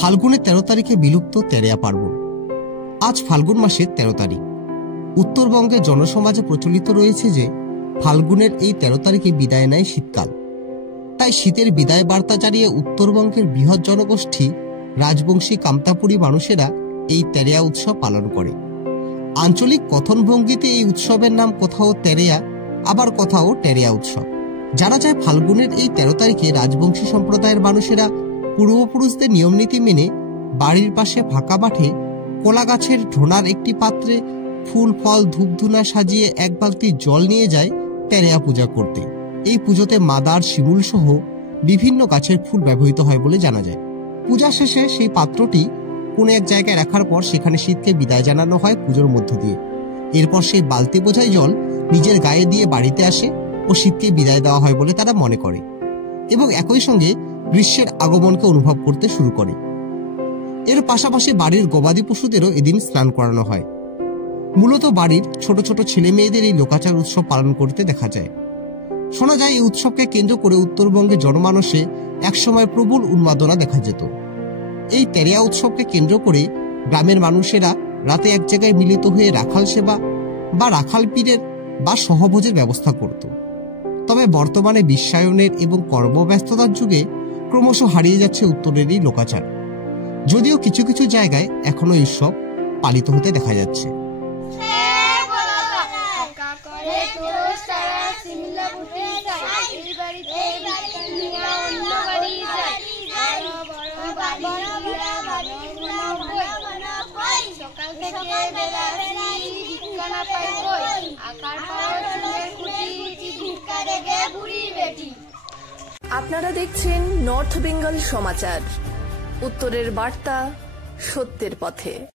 ফাল্গুনের 13 তারিখে বিলুপ্ত তেরেয়া পার্বণ। আজ ফাল্গুন মাসের 13 তারিখ। উত্তরবঙ্গের জনসমাজে প্রচলিত রয়েছে যে ফাল্গুনের এই 13 তারিখে বিদায় নেয় শীতকাল। তাই শীতের বিদায় বার্তা জানিয়ে উত্তরবঙ্গের বৃহৎ জনগোষ্ঠী রাজবংশী কামতাপুরী মানুষেরা এই তেরেয়া উৎসব পালন করে। আঞ্চলিক কথনভঙ্গিতে এই উৎসবের নাম কোথাও তেরেয়া, আবার কোথাও টেরেয়া উৎসব। জানা যায় ফাল্গুনের এই 13 তারিখে রাজবংশী সম্প্রদায়ের মানুষেরা পূর্বপুরুষদের নিয়মনীতি মেনে বাড়ির পাশে ফাঁকা মাঠে কোলা গাছের ঢোনার একটি পাত্রে ফুল ফল ধূপধুনা সাজিয়ে এক বালতি জল নিয়ে যায় তেরেয়া পূজা করতে। এই পুজোতে মাদার, শিমুল সহ বিভিন্ন গাছের ফুল ব্যবহৃত হয় বলে জানা যায়। পূজা শেষে সেই পাত্রটি কোনো এক জায়গায় রাখার পর সেখানে শীতকে বিদায় জানানো হয় পুজোর মধ্য দিয়ে। এরপর সেই বালতি বোঝাই জল নিজের গায়ে দিয়ে বাড়িতে আসে ও শীতকে বিদায় দেওয়া হয় বলে তারা মনে করে এবং একই সঙ্গে গ্রীষ্মের আগমনকে অনুভব করতে শুরু করে। এর পাশাপাশি বাড়ির গবাদি পশুদেরও এদিন স্নান করানো হয়। মূলত বাড়ির ছোট ছোট ছেলে মেয়েদের এই লোকাচার উৎসব পালন করতে দেখা যায়। শোনা যায় এই উৎসবকে কেন্দ্র করে উত্তরবঙ্গের জনমানসে একসময় প্রবল উন্মাদনা দেখা যেত। এই তেরেয়া উৎসবকে কেন্দ্র করে গ্রামের মানুষেরা রাতে এক জায়গায় মিলিত হয়ে রাখাল সেবা বা রাখাল পীরের বা সহভোজের ব্যবস্থা করত। তবে বর্তমানে বিশ্বায়নের এবং কর্মব্যস্ততার যুগে ক্রমশ হারিয়ে যাচ্ছে উত্তরের এই লোকাচার। যদিও কিছু কিছু জায়গায় এখনো এই উৎসব পালিত হতে দেখা যাচ্ছে। আপনারা দেখছেন নর্থ বেঙ্গল সমাচার, উত্তরের বার্তা, সত্যের পথে।